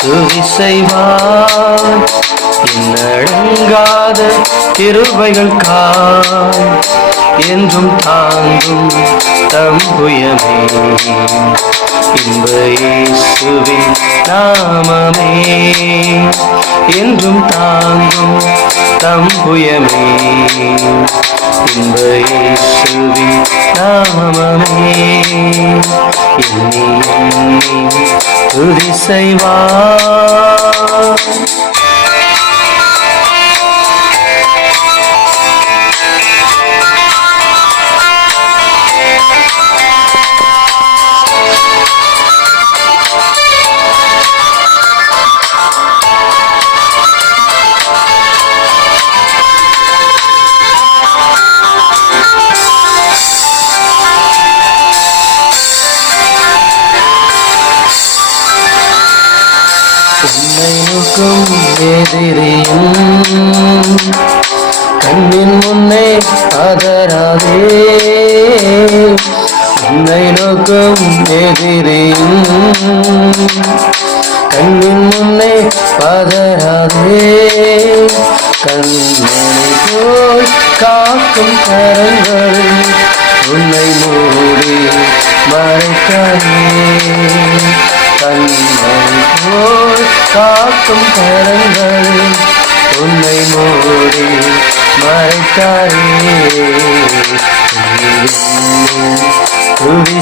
துதி செய்வார் இன்னடங்காத காய். என்றும் தாங்கும் தம்புயமே. இன்ப இயேசுவின் நாமமே. என்றும் தாங்கும் தம்புயமே. இன்ப இயேசுவின் நாமமே. எண்ணி எண்ணி. துதி அனைவருக்கும் எதிரியும் கண்ணின் முன்னே பதறாதே. உன்னை நோக்கம் எதிரியும் கண்ணின் முன்னே பதறாதே. கண்மணி போல் காக்கும் கரங்கள் உன்னை மூடி மறைக்காதே. கண்மணி போல் காக்கும் கரங்கள் உன்னை மூடி மறைத்தாயே. துதி